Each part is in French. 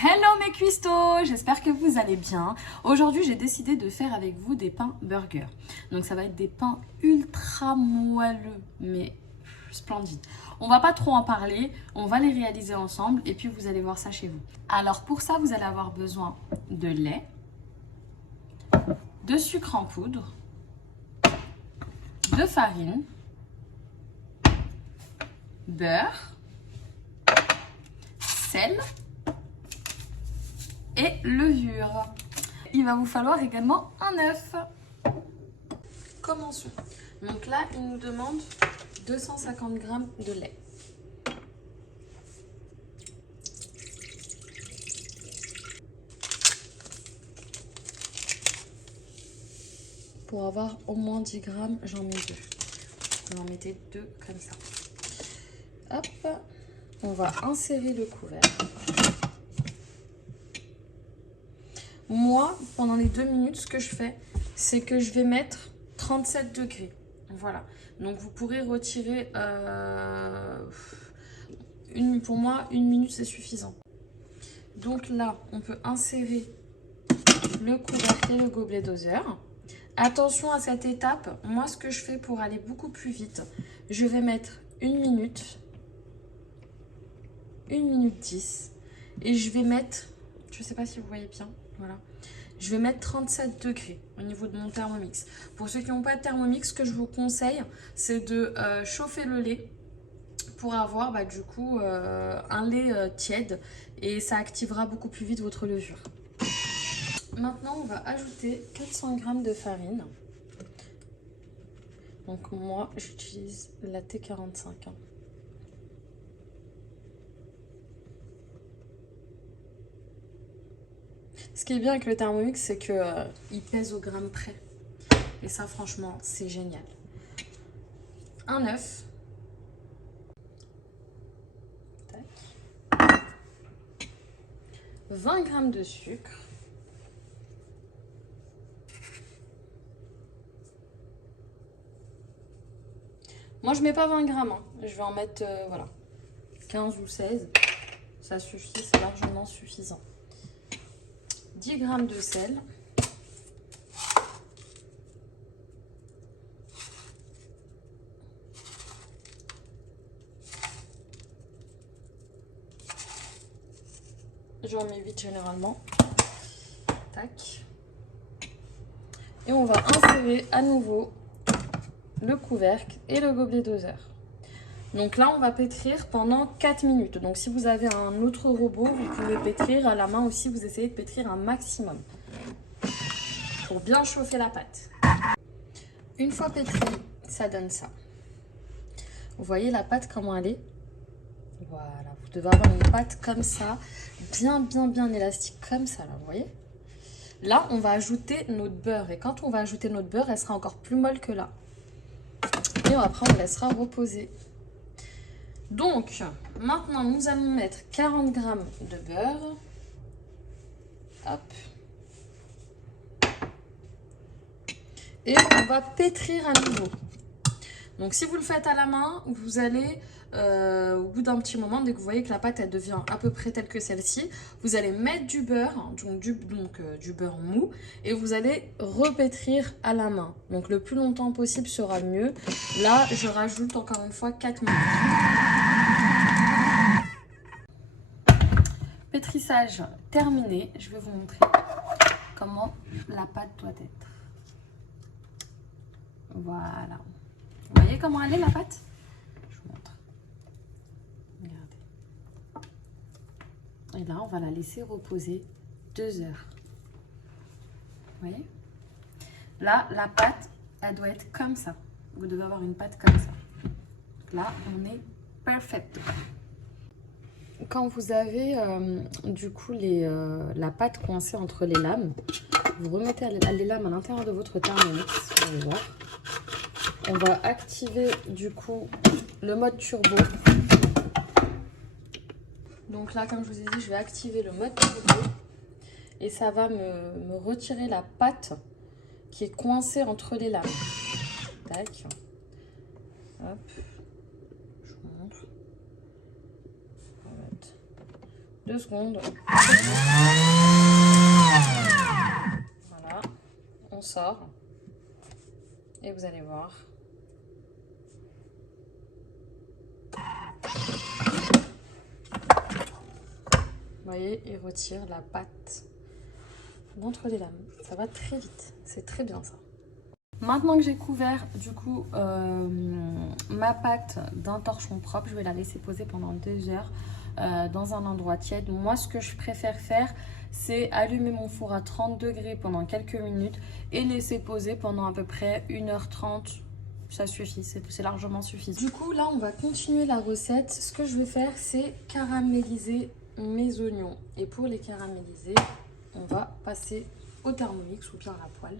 Hello mes cuistots, j'espère que vous allez bien. Aujourd'hui, j'ai décidé de faire avec vous des pains burger. Donc ça va être des pains ultra moelleux, mais splendides. On va pas trop en parler, on va les réaliser ensemble et puis vous allez voir ça chez vous. Alors pour ça, vous allez avoir besoin de lait, de sucre en poudre, de farine, beurre, sel et levure. Il va vous falloir également un œuf. Commençons. Donc là, il nous demande 250 g de lait. Pour avoir au moins 10 g, j'en mets deux. Vous en mettez deux comme ça. Hop, on va insérer le couvercle. Moi, pendant les 2 minutes, ce que je fais, c'est que je vais mettre 37 degrés. Voilà. Donc, vous pourrez retirer... pour moi, 1 minute, c'est suffisant. Donc là, on peut insérer le couvercle et le gobelet doseur. Attention à cette étape. Moi, ce que je fais pour aller beaucoup plus vite, je vais mettre 1 minute, 1 minute 10. Et je vais mettre, je ne sais pas si vous voyez bien, voilà. Je vais mettre 37 degrés au niveau de mon Thermomix. Pour ceux qui n'ont pas de Thermomix, ce que je vous conseille, c'est de chauffer le lait pour avoir du coup un lait tiède et ça activera beaucoup plus vite votre levure. Maintenant, on va ajouter 400 g de farine. Donc moi, j'utilise la T45. Ce qui est bien avec le Thermomix, c'est qu'il pèse au gramme près. Et ça, franchement, c'est génial. Un œuf. Tac. 20 g de sucre. Moi, je mets pas 20 g. Hein. Je vais en mettre voilà, 15 ou 16. Ça suffit, c'est largement suffisant. 10 g de sel. J'en mets 8 généralement. Tac. Et on va insérer à nouveau le couvercle et le gobelet doseur. Donc là, on va pétrir pendant 4 minutes. Donc si vous avez un autre robot, vous pouvez pétrir à la main aussi. Vous essayez de pétrir un maximum pour bien chauffer la pâte. Une fois pétrie, ça donne ça. Vous voyez la pâte comment elle est? Voilà, vous devez avoir une pâte comme ça, bien élastique comme ça là, vous voyez? Là, on va ajouter notre beurre et quand on va ajouter notre beurre, elle sera encore plus molle que là. Et après, on laissera reposer. Donc, maintenant, nous allons mettre 40 g de beurre. Hop. Et on va pétrir à nouveau. Donc, si vous le faites à la main, vous allez, au bout d'un petit moment, dès que vous voyez que la pâte, elle devient à peu près telle que celle-ci, vous allez mettre du beurre, du beurre mou, et vous allez repétrir à la main. Donc, le plus longtemps possible sera mieux. Là, je rajoute encore une fois 4 minutes. Pétrissage terminé. Je vais vous montrer comment la pâte doit être. Voilà. Vous voyez comment elle est la pâte? Je vous montre. Regardez. Et là, on va la laisser reposer 2 heures. Vous voyez? Là, la pâte, elle doit être comme ça. Vous devez avoir une pâte comme ça. Là, on est perfect. Quand vous avez du coup la pâte coincée entre les lames, vous remettez les lames à l'intérieur de votre Thermomix. Vous allez voir. On va activer du coup le mode turbo. Donc là, comme je vous ai dit, je vais activer le mode turbo. Et ça va me retirer la pâte qui est coincée entre les lames. Tac. Hop. Je vous montre. On va mettre 2 secondes. Voilà, on sort. Et vous allez voir. Vous voyez, il retire la pâte d'entre les lames. Ça va très vite. C'est très bien ça. Maintenant que j'ai couvert du coup ma pâte d'un torchon propre, je vais la laisser poser pendant 2 heures dans un endroit tiède. Moi, ce que je préfère faire, c'est allumer mon four à 30 degrés pendant quelques minutes et laisser poser pendant à peu près 1h30. Ça suffit, c'est largement suffisant. Du coup, là, on va continuer la recette. Ce que je vais faire, c'est caraméliser mes oignons. Et pour les caraméliser, on va passer au Thermomix ou bien à la poêle.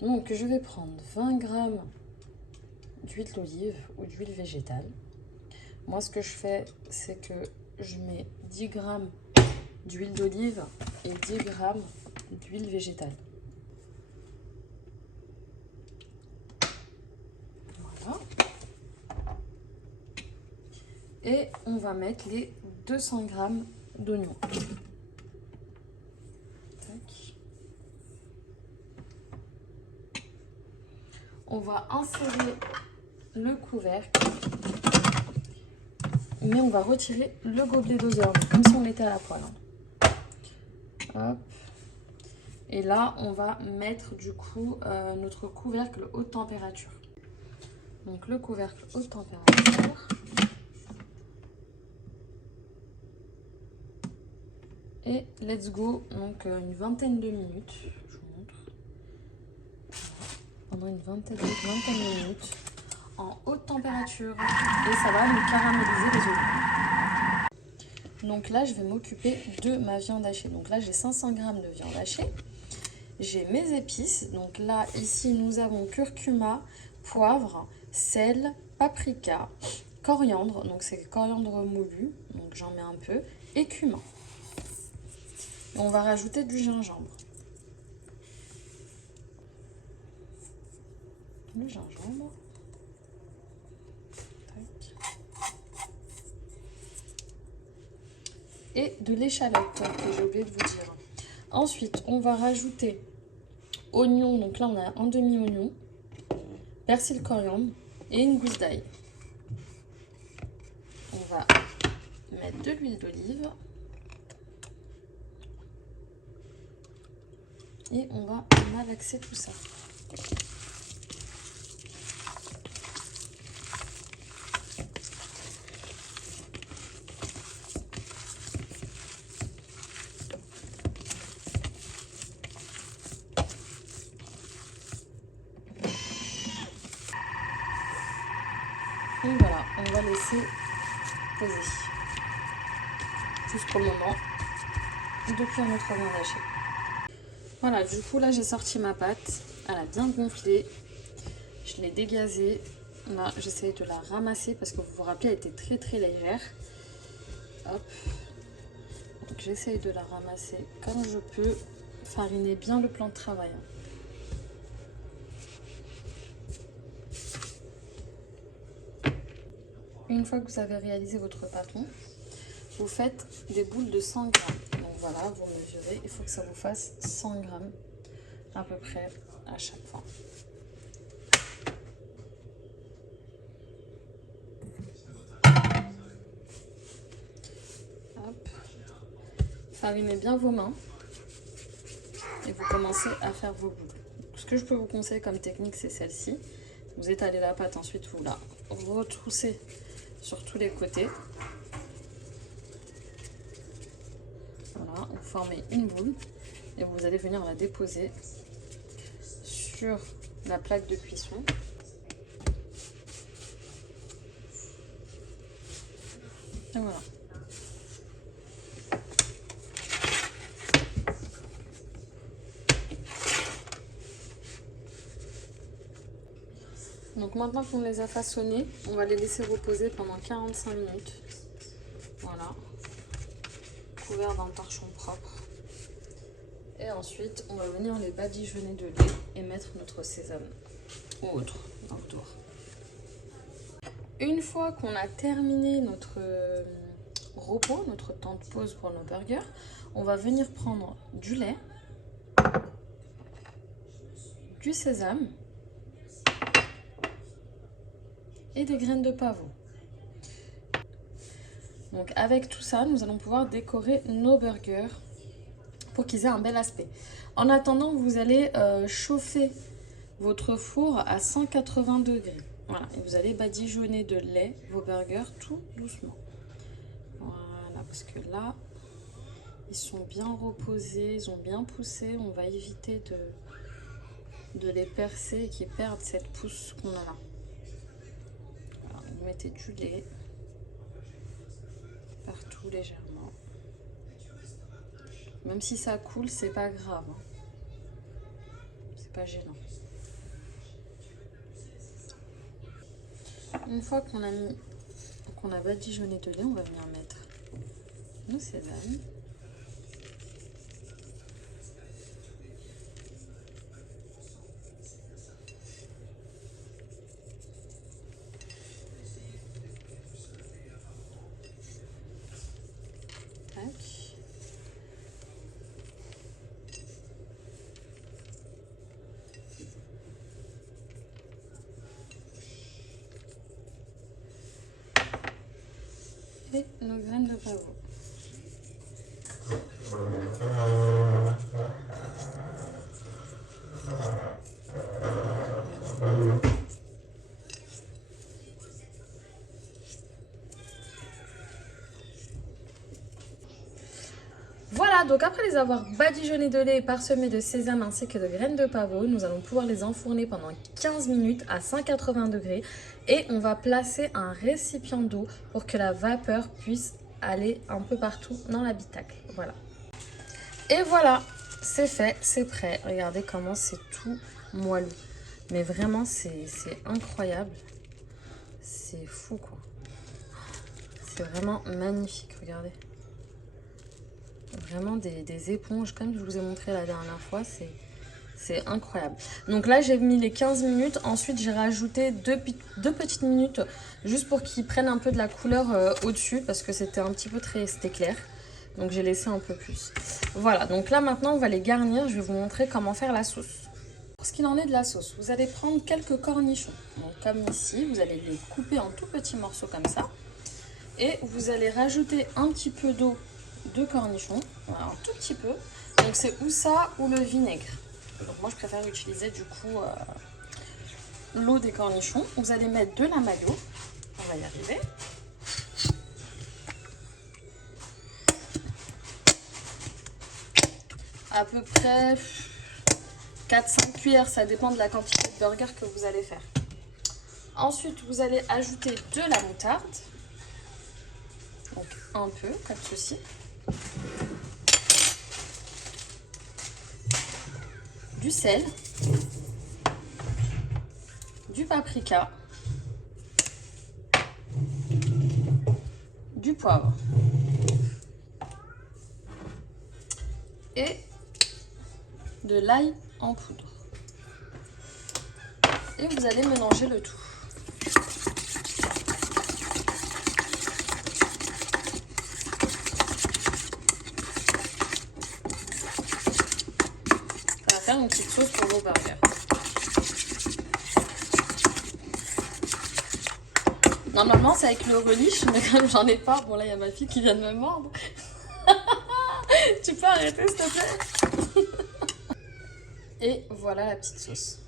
Donc, je vais prendre 20 g d'huile d'olive ou d'huile végétale. Moi, ce que je fais, c'est que je mets 10 g d'huile d'olive et 10 g d'huile végétale. Voilà. Et on va mettre les 200 g d'oignons. On va insérer le couvercle, mais on va retirer le gobelet doseur, comme si on était à la poêle. Hop. Et là, on va mettre du coup notre couvercle haute température. Donc le couvercle haute température. Et let's go, donc une vingtaine de minutes. Je vous montre. Pendant une vingtaine de minutes en haute température. Et ça va nous caraméliser les oignons. Donc là, je vais m'occuper de ma viande hachée. Donc là, j'ai 500 g de viande hachée. J'ai mes épices. Donc là, ici, nous avons curcuma, poivre, sel, paprika, coriandre. Donc c'est coriandre moulu. Donc j'en mets un peu. Et cumin. Et on va rajouter du gingembre. Le gingembre. Tac. Et de l'échalote que j'ai oublié de vous dire. Ensuite, on va rajouter oignon. Donc là, on a un demi-oignon, persil, coriandre et une gousse d'ail. On va mettre de l'huile d'olive. Et on va malaxer tout ça. Et voilà, on va laisser poser jusqu'au moment de cuire notre viande hachée. Voilà, du coup là j'ai sorti ma pâte, elle a bien gonflé, je l'ai dégazée. Là j'essaie de la ramasser parce que vous vous rappelez elle était très légère. Hop, donc j'essaie de la ramasser comme je peux, fariner bien le plan de travail. Une fois que vous avez réalisé votre pâton, vous faites des boules de 100 g. Donc voilà, vous mesurez, il faut que ça vous fasse 100 g à peu près à chaque fois. Hop. Farinez bien vos mains et vous commencez à faire vos boules. Ce que je peux vous conseiller comme technique, c'est celle-ci. Vous étalez la pâte, ensuite vous la retroussez sur tous les côtés. Voilà, vous formez une boule et vous allez venir la déposer sur la plaque de cuisson. Et voilà. Donc maintenant qu'on les a façonnés, on va les laisser reposer pendant 45 minutes. Voilà. Couvert d'un torchon propre. Et ensuite, on va venir les badigeonner de lait et mettre notre sésame ou autre dans le tour. Une fois qu'on a terminé repos, notre temps de pause pour nos burgers, on va venir prendre du lait, du sésame et des graines de pavot. Donc avec tout ça, nous allons pouvoir décorer nos burgers pour qu'ils aient un bel aspect. En attendant, vous allez chauffer votre four à 180 degrés. Voilà, et vous allez badigeonner de lait vos burgers tout doucement. Voilà, parce que là, ils sont bien reposés, ils ont bien poussé. On va éviter de les percer et qu'ils perdent cette pousse qu'on a là. Alors, vous mettez du lait partout légèrement. Même si ça coule, c'est pas grave. C'est pas gênant. Une fois qu'on a badigeonné de lait, on va venir mettre nos sésames. Et nos graines de pavot. Voilà, donc après les avoir badigeonnés de lait et parsemés de sésame ainsi que de graines de pavot, nous allons pouvoir les enfourner pendant 15 minutes à 180 degrés et on va placer un récipient d'eau pour que la vapeur puisse aller un peu partout dans l'habitacle. Voilà. Et voilà, c'est fait, c'est prêt. Regardez comment c'est tout moelleux. Mais vraiment, c'est incroyable. C'est fou, quoi. C'est vraiment magnifique, regardez. Vraiment des éponges, comme je vous ai montré la dernière fois, c'est incroyable. Donc là, j'ai mis les 15 minutes. Ensuite, j'ai rajouté deux petites minutes juste pour qu'ils prennent un peu de la couleur au-dessus parce que c'était un petit peu c'était clair. Donc, j'ai laissé un peu plus. Voilà, donc là, maintenant, on va les garnir. Je vais vous montrer comment faire la sauce. Pour ce qu'il en est de la sauce, vous allez prendre quelques cornichons. Donc, comme ici, vous allez les couper en tout petits morceaux comme ça. Et vous allez rajouter un petit peu d'eau de cornichons, voilà, un tout petit peu. Donc c'est ou ça ou le vinaigre. Donc moi je préfère utiliser du coup l'eau des cornichons. Vous allez mettre de l'amadou, on va y arriver. À peu près 4-5 cuillères, ça dépend de la quantité de burger que vous allez faire. Ensuite vous allez ajouter de la moutarde. Donc un peu comme ceci. Du sel, du paprika, du poivre et de l'ail en poudre. Et vous allez mélanger le tout. Une petite sauce pour vos burgers. Normalement c'est avec le relish, mais comme j'en ai pas, bon là il y a ma fille qui vient de me mordre. Tu peux arrêter s'il te plaît? Et voilà la petite sauce.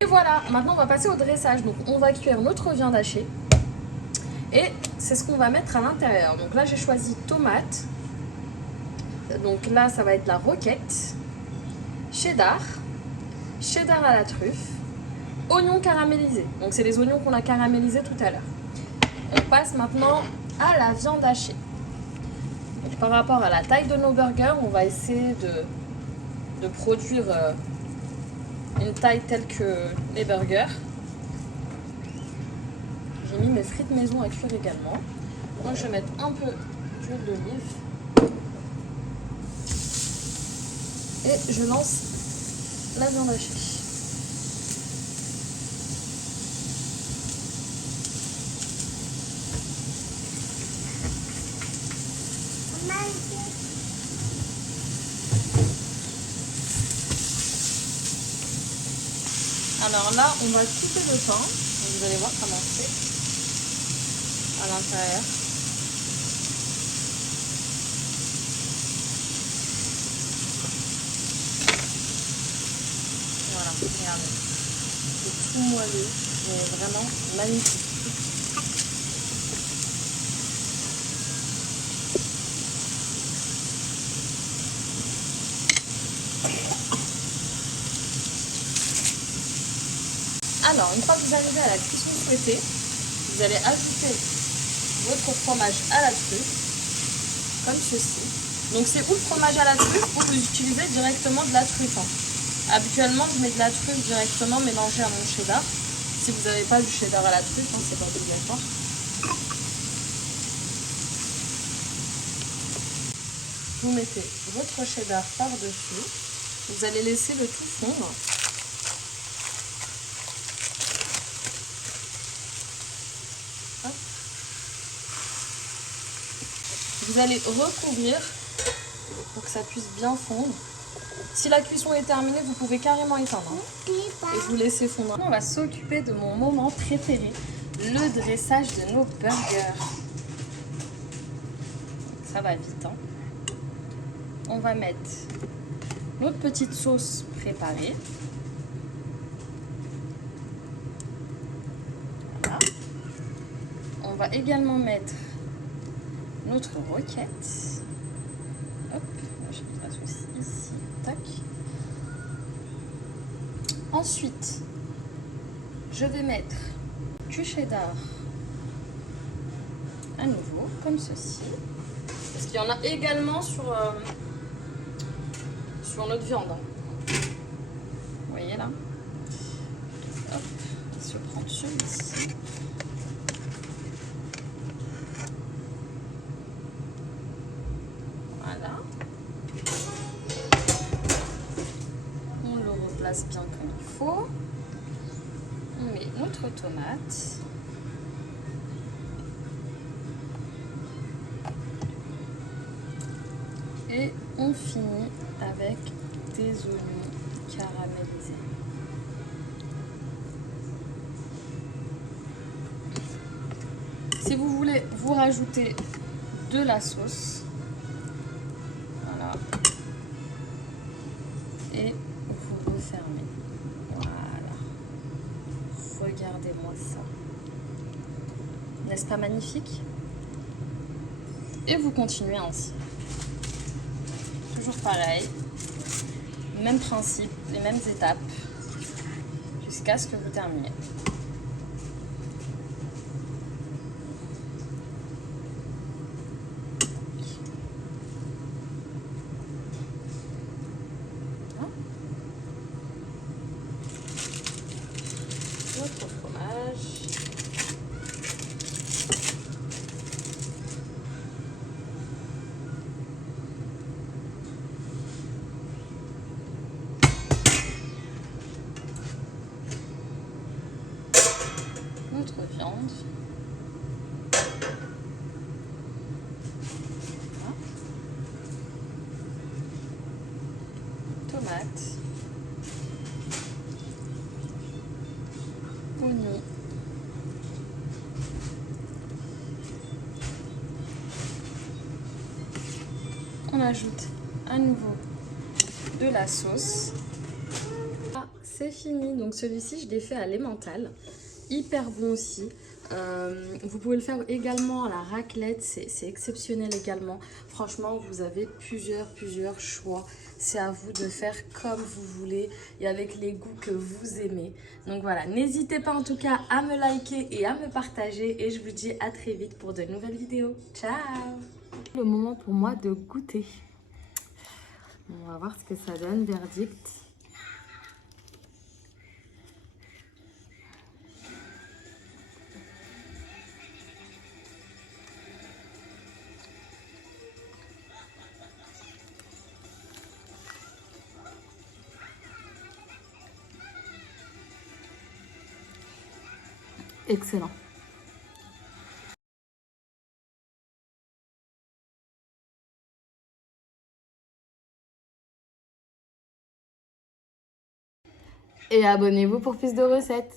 Et voilà, maintenant on va passer au dressage. Donc on va cuire notre viande hachée. Et c'est ce qu'on va mettre à l'intérieur. Donc là j'ai choisi tomate. Donc là ça va être de la roquette. Cheddar à la truffe, oignons caramélisés. Donc c'est les oignons qu'on a caramélisés tout à l'heure. On passe maintenant à la viande hachée. Donc, par rapport à la taille de nos burgers, on va essayer de produire une taille telle que les burgers. J'ai mis mes frites maison à cuire également. Donc je vais mettre un peu d'huile d'olive. Et je lance la viande hachée. Alors là, on va couper le pain. Donc vous allez voir comment c'est à l'intérieur. Voilà, regardez. C'est tout moelleux, mais vraiment magnifique. Alors, une fois que vous arrivez à la cuisson souhaitée, vous allez ajouter votre fromage à la truffe, comme ceci. Donc c'est ou le fromage à la truffe ou vous utilisez directement de la truffe. Habituellement, je mets de la truffe directement mélangée à mon cheddar. Si vous n'avez pas du cheddar à la truffe, c'est pas obligatoire. Vous mettez votre cheddar par-dessus. Vous allez laisser le tout fondre. Hop. Vous allez recouvrir pour que ça puisse bien fondre. Si la cuisson est terminée, vous pouvez carrément éteindre et vous laissez fondre. On va s'occuper de mon moment préféré, le dressage de nos burgers. Ça va vite, hein. On va mettre notre petite sauce préparée. Voilà. On va également mettre notre roquette. Hop, je vais la sauce ici. Tac. Ensuite, je vais mettre du cheddar à nouveau, comme ceci. Parce qu'il y en a également sur notre viande. Vous voyez là? Hop, il se prend celui-ci. Voilà. On le replace bien comme il faut. On met notre tomate. Et on finit avec des oignons caramélisés. Si vous voulez vous rajouter de la sauce, voilà, et vous refermez. Voilà. Regardez-moi ça. N'est-ce pas magnifique? Et vous continuez ainsi. Toujours pareil, même principe, les mêmes étapes, jusqu'à ce que vous terminiez. Notre fromage. Notre viande. Voilà. Tomate. Oignon. On ajoute à nouveau de la sauce. Ah, c'est fini. Donc celui-ci, je l'ai fait à l'emmental. Hyper bon aussi. Vous pouvez le faire également à la raclette, c'est exceptionnel également. Franchement, vous avez plusieurs choix. C'est à vous de faire comme vous voulez et avec les goûts que vous aimez. Donc voilà, n'hésitez pas en tout cas à me liker et à me partager. Et je vous dis à très vite pour de nouvelles vidéos. Ciao! Le moment pour moi de goûter. On va voir ce que ça donne, verdict. Excellent. Et abonnez-vous pour plus de recettes.